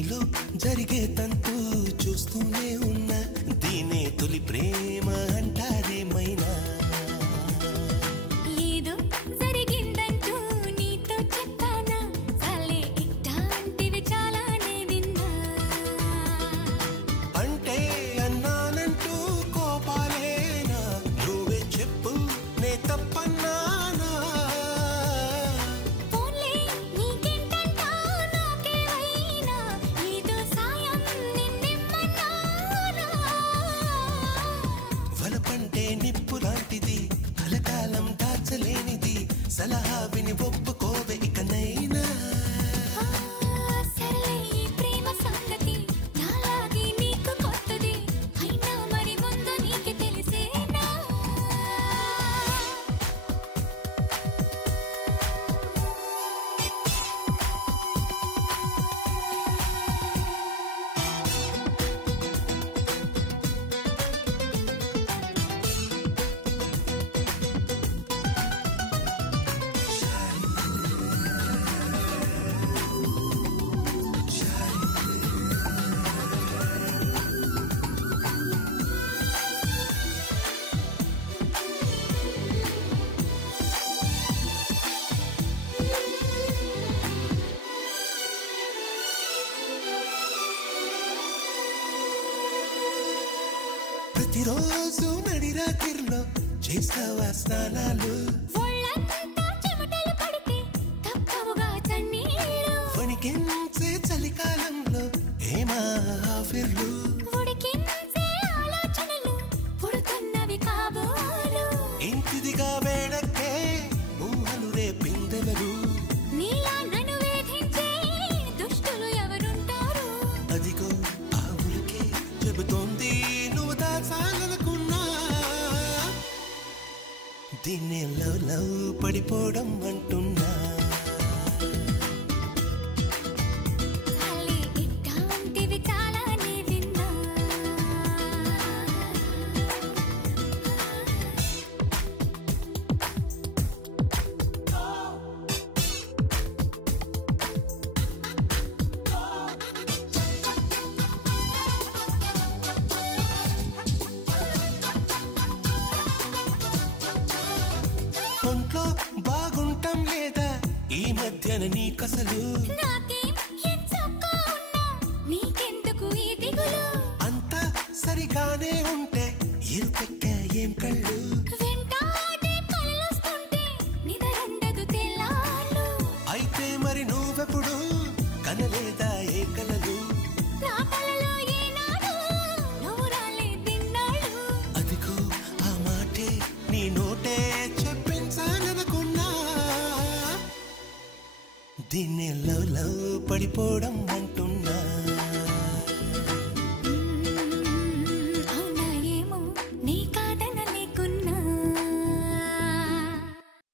నీలో జరిగే తంతు చూస్తూనే ఉన్నా దీనే తొలి ప్రేమ అంటారేమైనా ఏదో జరిగిందంటూ నీతో చెప్పానా చాలే ఇట్లాంటివి చాలానే విన్నా అంటే అన్నానంటూ కోపాలేనా నువ్వే చెప్పు నే తప్పన్నానా పోన్లే నీకేంటంటా నాకేమైనా ఏదో సాయం నిన్నెమ్మన్నానా వలపంటే నిప్పు లాంటిది కలకాలం దాచలేనిది సలహా విని ఒప్పుకోవే ఇకనైనా సరే ఈ ప్రేమ సంగతి నాలాగే నీకు కొత్తది అయినా మరి ముందు నీకు తెలిసేనా ప్రతిరోజు నడిరాత్రిలో చేస్తావా స్నానాలు ఒళ్ళంతా చెమటలు పడితే తప్పవుగా చన్నీళ్ళు వణికించే చలికాలంలో ఏమా ఆఫర్లు ఉడికించే ఆలోచనలు పుడుతున్నవి కాబోలు ఇంటిదిగా వేడక్కే ఊహలు రేపిందెవరు నీలా నన్ను వేధించే దుష్టులు ఎవరుంటారు అదిగో ఆ ఉలికే చెబుతోంది నువ్వు దాచాలనుకున్నా దీన్ని లవ్ పడిపోవడం అంటున్నా చాలే ఇట్లాంటివి చాలానే విన్నా ఒంట్లో బాగుంటాం లేదా ఈ మధ్యన నీకసలు నాకేం ఎంచక్కా ఉన్నా నీకెందుకు ఈ దిగులు అంతా సరిగానే ఉంటే ఇరుపెక్క ఏం కళ్ళు వెంటాడే కలలొస్తుంటే నిదరుండదు తెల్లార్లు అయితే మరి నువ్వెప్పుడు కనలేదా ఏ కలలు నా కలలో ఏనాడు నువ్వు రాలేదిన్నాళ్ళు అదిగో ఆ మాటే నీ నోటే చెప్పించాలనుకున్నా దీన్ని లవ్ పడిపోవడం